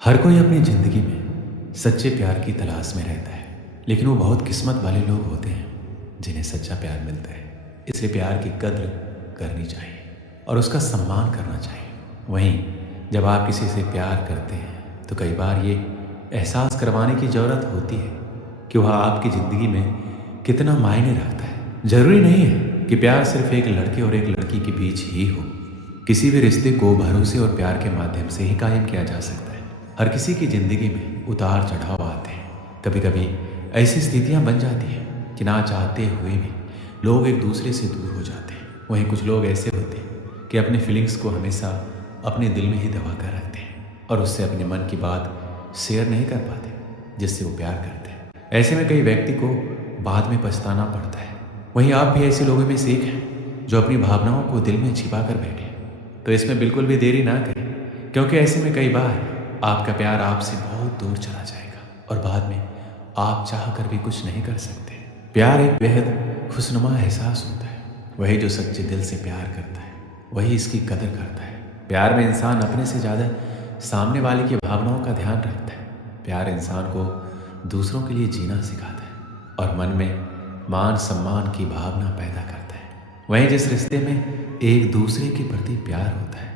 हर कोई अपनी ज़िंदगी में सच्चे प्यार की तलाश में रहता है, लेकिन वो बहुत किस्मत वाले लोग होते हैं जिन्हें सच्चा प्यार मिलता है। इसलिए प्यार की कद्र करनी चाहिए और उसका सम्मान करना चाहिए। वहीं जब आप किसी से प्यार करते हैं तो कई बार ये एहसास करवाने की ज़रूरत होती है कि वह आपकी ज़िंदगी में कितना मायने रखता है। ज़रूरी नहीं है कि प्यार सिर्फ एक लड़के और एक लड़की के बीच ही हो। किसी भी रिश्ते को भरोसे और प्यार के माध्यम से ही कायम किया जा सकता है। हर किसी की ज़िंदगी में उतार चढ़ाव आते हैं। कभी कभी ऐसी स्थितियां बन जाती हैं कि ना चाहते हुए भी लोग एक दूसरे से दूर हो जाते हैं। वहीं कुछ लोग ऐसे होते हैं कि अपने फीलिंग्स को हमेशा अपने दिल में ही दबा कर रखते हैं और उससे अपने मन की बात शेयर नहीं कर पाते जिससे वो प्यार करते हैं। ऐसे में कई व्यक्ति को बाद में पछताना पड़ता है। वहीं आप भी ऐसे लोगों में से एक हैं जो अपनी भावनाओं को दिल में छिपा कर बैठे। तो इसमें बिल्कुल भी देरी ना करें, क्योंकि ऐसे में कई बार आपका प्यार आपसे बहुत दूर चला जाएगा और बाद में आप चाह कर भी कुछ नहीं कर सकते। प्यार एक बेहद खुशनुमा एहसास होता है। वही जो सच्चे दिल से प्यार करता है वही इसकी कदर करता है। प्यार में इंसान अपने से ज़्यादा सामने वाले की भावनाओं का ध्यान रखता है। प्यार इंसान को दूसरों के लिए जीना सिखाता है और मन में मान सम्मान की भावना पैदा करता है। वहीं जिस रिश्ते में एक दूसरे के प्रति प्यार होता है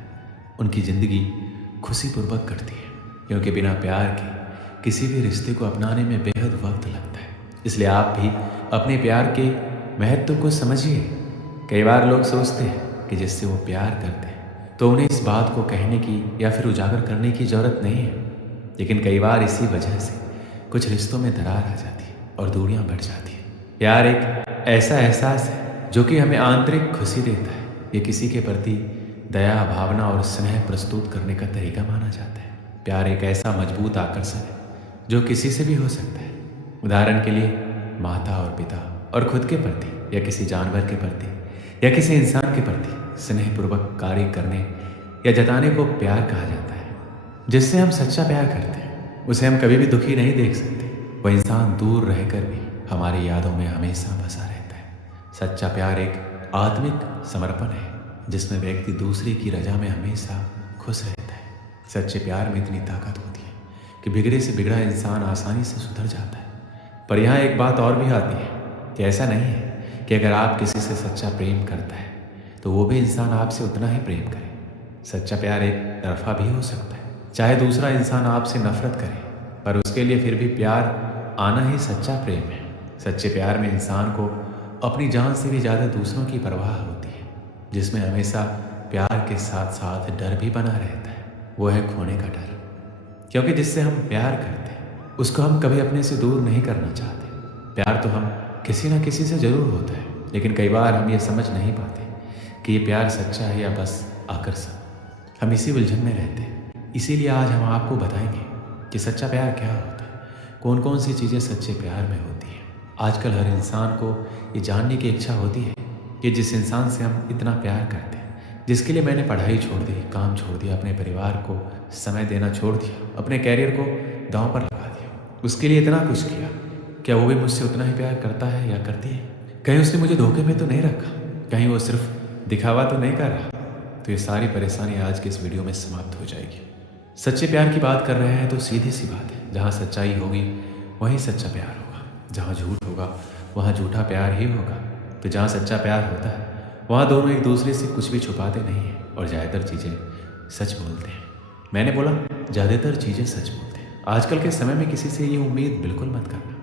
उनकी ज़िंदगी खुशीपूर्वक कटती है, क्योंकि बिना प्यार के किसी भी रिश्ते को अपनाने में बेहद वक्त लगता है। इसलिए आप भी अपने प्यार के महत्व को समझिए। कई बार लोग सोचते हैं कि जिससे वो प्यार करते हैं तो उन्हें इस बात को कहने की या फिर उजागर करने की ज़रूरत नहीं है, लेकिन कई बार इसी वजह से कुछ रिश्तों में दरार आ जाती है और दूरियां बढ़ जाती हैं। प्यार एक ऐसा एहसास है जो कि हमें आंतरिक खुशी देता है। ये किसी के प्रति दया, भावना और स्नेह प्रस्तुत करने का तरीका माना जाता है। प्यार एक ऐसा मजबूत आकर्षण है जो किसी से भी हो सकता है। उदाहरण के लिए माता और पिता और खुद के प्रति या किसी जानवर के प्रति या किसी इंसान के प्रति स्नेहपूर्वक कार्य करने या जताने को प्यार कहा जाता है। जिससे हम सच्चा प्यार करते हैं उसे हम कभी भी दुखी नहीं देख सकते। वह इंसान दूर रहकर भी हमारी यादों में हमेशा बसा रहता है। सच्चा प्यार एक आत्मिक समर्पण है जिसमें व्यक्ति दूसरे की रजा में हमेशा खुश रहता है। सच्चे प्यार में इतनी ताकत होती है कि बिगड़े से बिगड़ा इंसान आसानी से सुधर जाता है। पर यहाँ एक बात और भी आती है कि ऐसा नहीं है कि अगर आप किसी से सच्चा प्रेम करता है तो वो भी इंसान आपसे उतना ही प्रेम करे। सच्चा प्यार एक तरफा भी हो सकता है। चाहे दूसरा इंसान आपसे नफरत करे, पर उसके लिए फिर भी प्यार आना ही सच्चा प्रेम है। सच्चे प्यार में इंसान को अपनी जान से भी ज़्यादा दूसरों की परवाह होती है, जिसमें हमेशा प्यार के साथ साथ डर भी बना रहता है। वो है खोने का डर, क्योंकि जिससे हम प्यार करते हैं उसको हम कभी अपने से दूर नहीं करना चाहते। प्यार तो हम किसी ना किसी से ज़रूर होता है, लेकिन कई बार हम ये समझ नहीं पाते कि ये प्यार सच्चा है या बस आकर्षण। हम इसी उलझन में रहते हैं। इसीलिए आज हम आपको बताएंगे कि सच्चा प्यार क्या होता है, कौन कौन सी चीज़ें सच्चे प्यार में होती हैं। आजकल हर इंसान को ये जानने की इच्छा होती है कि जिस इंसान से हम इतना प्यार करते हैं, जिसके लिए मैंने पढ़ाई छोड़ दी, काम छोड़ दिया, अपने परिवार को समय देना छोड़ दिया, अपने कैरियर को दांव पर लगा दिया, उसके लिए इतना कुछ किया, क्या वो भी मुझसे उतना ही प्यार करता है या करती है? कहीं उसने मुझे धोखे में तो नहीं रखा? कहीं वो सिर्फ दिखावा तो नहीं कर रहा? तो ये सारी परेशानी आज के इस वीडियो में समाप्त हो जाएगी। सच्चे प्यार की बात कर रहे हैं तो सीधी सी बात है, जहाँ सच्चाई होगी वहीं सच्चा प्यार होगा। जहाँ झूठ होगा वहाँ झूठा प्यार ही होगा। तो जहाँ सच्चा प्यार होता है वहाँ दोनों एक दूसरे से कुछ भी छुपाते नहीं हैं और ज़्यादातर चीज़ें सच बोलते हैं। मैंने बोला ज़्यादातर चीज़ें सच बोलते हैं। आजकल के समय में किसी से ये उम्मीद बिल्कुल मत करना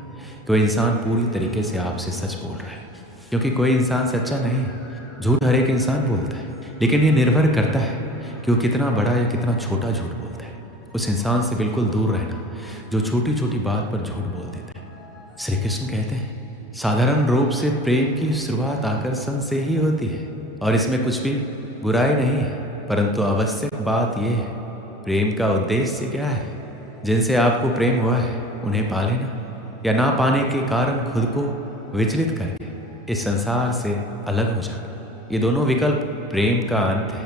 कि वह इंसान पूरी तरीके से आपसे सच बोल रहा है, क्योंकि कोई इंसान सच्चा नहीं है। झूठ हर एक इंसान बोलता है, लेकिन ये निर्भर करता है कि वो कितना बड़ा या कितना छोटा झूठ बोलता है। उस इंसान से बिल्कुल दूर रहना जो छोटी छोटी बात पर झूठ बोल देता है। श्री कृष्ण कहते हैं, साधारण रूप से प्रेम की शुरुआत आकर्षण से ही होती है और इसमें कुछ भी बुराई नहीं है, परंतु आवश्यक बात यह है प्रेम का उद्देश्य क्या है। जिनसे आपको प्रेम हुआ है उन्हें पा लेना या ना पाने के कारण खुद को विचलित करके इस संसार से अलग हो जाना, ये दोनों विकल्प प्रेम का अंत है।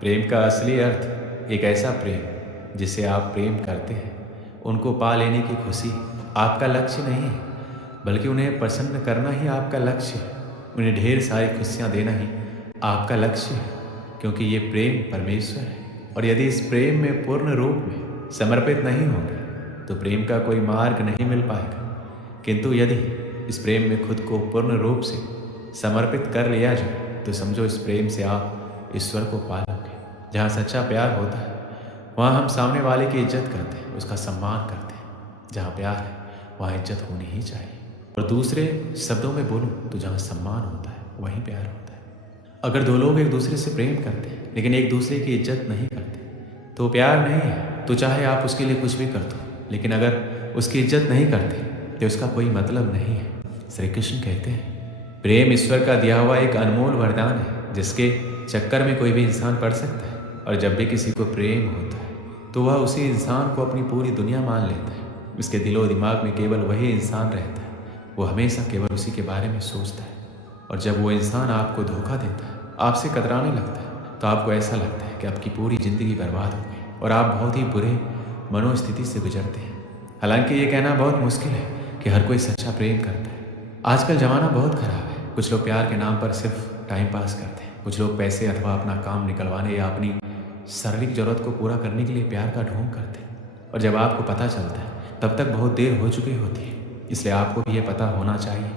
प्रेम का असली अर्थ एक ऐसा प्रेम जिसे आप प्रेम करते हैं उनको पा लेने की खुशी आपका लक्ष्य नहीं है, बल्कि उन्हें प्रसन्न करना ही आपका लक्ष्य है। उन्हें ढेर सारी खुशियाँ देना ही आपका लक्ष्य है, क्योंकि ये प्रेम परमेश्वर है। और यदि इस प्रेम में पूर्ण रूप में समर्पित नहीं होंगे तो प्रेम का कोई मार्ग नहीं मिल पाएगा। किंतु यदि इस प्रेम में खुद को पूर्ण रूप से समर्पित कर लिया जाए तो समझो इस प्रेम से आप ईश्वर को पा लोगे। जहाँ सच्चा प्यार होता है वहाँ हम सामने वाले की इज्जत करते हैं, उसका सम्मान करते हैं। जहाँ प्यार है वहाँ इज्जत होनी ही चाहिए। और दूसरे शब्दों में बोलूँ तो जहाँ सम्मान होता है वहीं प्यार होता है। अगर दो लोग एक दूसरे से प्रेम करते हैं लेकिन एक दूसरे की इज्जत नहीं करते तो प्यार नहीं है। तो चाहे आप उसके लिए कुछ भी कर दो, लेकिन अगर उसकी इज्जत नहीं करते तो उसका कोई मतलब नहीं है। श्री कृष्ण कहते हैं प्रेम ईश्वर का दिया हुआ एक अनमोल वरदान है जिसके चक्कर में कोई भी इंसान पड़ सकता है। और जब भी किसी को प्रेम होता है तो वह उसी इंसान को अपनी पूरी दुनिया मान लेता है। उसके दिलो दिमाग में केवल वही इंसान रहता है। वो हमेशा केवल उसी के बारे में सोचता है। और जब वो इंसान आपको धोखा देता है, आपसे कतराने लगता है, तो आपको ऐसा लगता है कि आपकी पूरी ज़िंदगी बर्बाद हो गई और आप बहुत ही बुरे मनोस्थिति से गुजरते हैं। हालांकि ये कहना बहुत मुश्किल है कि हर कोई सच्चा प्रेम करता है। आजकल ज़माना बहुत ख़राब है। कुछ लोग प्यार के नाम पर सिर्फ टाइम पास करते हैं। कुछ लोग पैसे अथवा अपना काम निकलवाने या अपनी शारीरिक ज़रूरत को पूरा करने के लिए प्यार का ढोंग करते हैं। और जब आपको पता चलता है तब तक बहुत देर हो चुकी होती है। इसलिए आपको भी ये पता होना चाहिए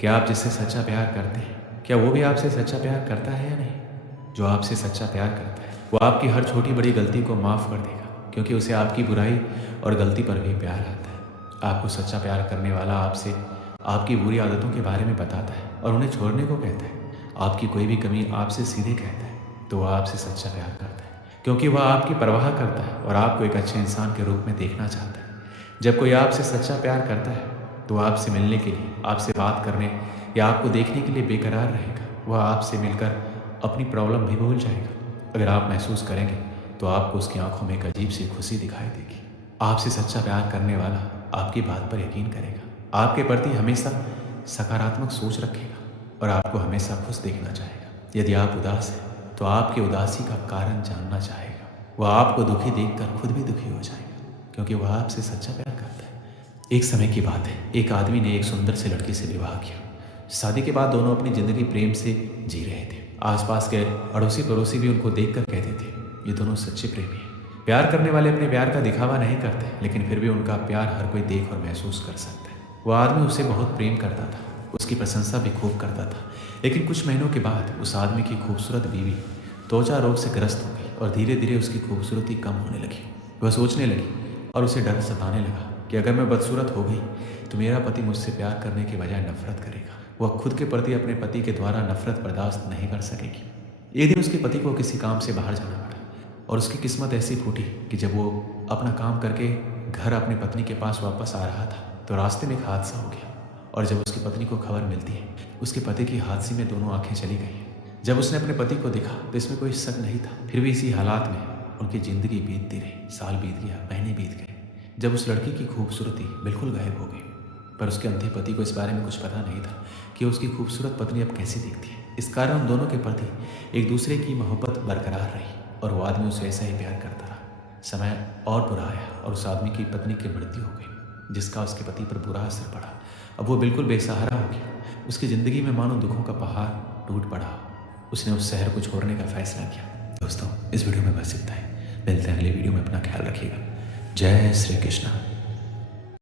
कि आप जिससे सच्चा प्यार करते हैं क्या वो भी आपसे सच्चा प्यार करता है या नहीं। जो आपसे सच्चा प्यार करता है वो आपकी हर छोटी बड़ी गलती को माफ़ कर देगा, क्योंकि उसे आपकी बुराई और गलती पर भी प्यार आता है। आपको सच्चा प्यार करने वाला आपसे आपकी बुरी आदतों के बारे में बताता है और उन्हें छोड़ने को कहता है। आपकी कोई भी कमी आपसे सीधे कहता है तो वह आपसे सच्चा प्यार करता है, क्योंकि वह आपकी परवाह करता है और आपको एक अच्छे इंसान के रूप में देखना चाहता है। जब कोई आपसे सच्चा प्यार करता है तो आपसे मिलने के लिए, आपसे बात करने या आपको देखने के लिए बेकरार रहेगा। वह आपसे मिलकर अपनी प्रॉब्लम भी भूल जाएगा। अगर आप महसूस करेंगे तो आपको उसकी आंखों में एक अजीब सी खुशी दिखाई देगी। आपसे सच्चा प्यार करने वाला आपकी बात पर यकीन करेगा, आपके प्रति हमेशा सकारात्मक सोच रखेगा और आपको हमेशा खुश देखना चाहेगा। यदि आप उदास हैं तो आपकी उदासी का कारण जानना चाहेगा। वह आपको दुखी देखकर खुद भी दुखी हो जाएगा, क्योंकि वह आपसे सच्चा प्यार करता है। एक समय की बात है, एक आदमी ने एक सुंदर से लड़की से विवाह किया। शादी के बाद दोनों अपनी ज़िंदगी प्रेम से जी रहे थे। आसपास के अड़ोसी पड़ोसी भी उनको देखकर कहते थे ये दोनों सच्चे प्रेमी हैं। प्यार करने वाले अपने प्यार का दिखावा नहीं करते, लेकिन फिर भी उनका प्यार हर कोई देख और महसूस कर सकता है। वह आदमी उसे बहुत प्रेम करता था, उसकी प्रशंसा भी खूब करता था। लेकिन कुछ महीनों के बाद उस आदमी की खूबसूरत बीवी त्वचा रोग से ग्रस्त हो गई और धीरे धीरे उसकी खूबसूरती कम होने लगी। वह सोचने लगी और उसे डर सताने लगा कि अगर मैं बदसूरत हो गई तो मेरा पति मुझसे प्यार करने के बजाय नफरत करेगा। वह खुद के प्रति अपने पति के द्वारा नफरत बर्दाश्त नहीं कर सकेगी। एक दिन उसके पति को किसी काम से बाहर जाना पड़ा और उसकी किस्मत ऐसी फूटी कि जब वो अपना काम करके घर अपनी पत्नी के पास वापस आ रहा था तो रास्ते में एक हादसा हो गया। और जब उसकी पत्नी को खबर मिलती है उसके पति की हादसे में दोनों आंखें चली गई। जब उसने अपने पति को देखा तो इसमें कोई शक नहीं था। फिर भी इसी हालात में उनकी ज़िंदगी बीतती रही। साल बीत गया, महीने बीत गए। जब उस लड़की की खूबसूरती बिल्कुल गायब हो गई, पर उसके अंधे पति को इस बारे में कुछ पता नहीं था कि उसकी खूबसूरत पत्नी अब कैसी दिखती है। इस कारण उन दोनों के प्रति एक दूसरे की मोहब्बत बरकरार रही और वो आदमी उसे ऐसा ही प्यार करता रहा। समय और बुरा आया और उस आदमी की पत्नी की मृत्यु हो गई, जिसका उसके पति पर बुरा असर पड़ा। अब वो बिल्कुल बेसहारा हो गया। उसकी ज़िंदगी में मानो दुखों का पहाड़ टूट पड़ा। उसने उस शहर को छोड़ने का फैसला किया। दोस्तों, इस वीडियो में बस इतना ही। मिलते हैं अगले वीडियो में। अपना ख्याल रखिएगा। जय श्री कृष्ण।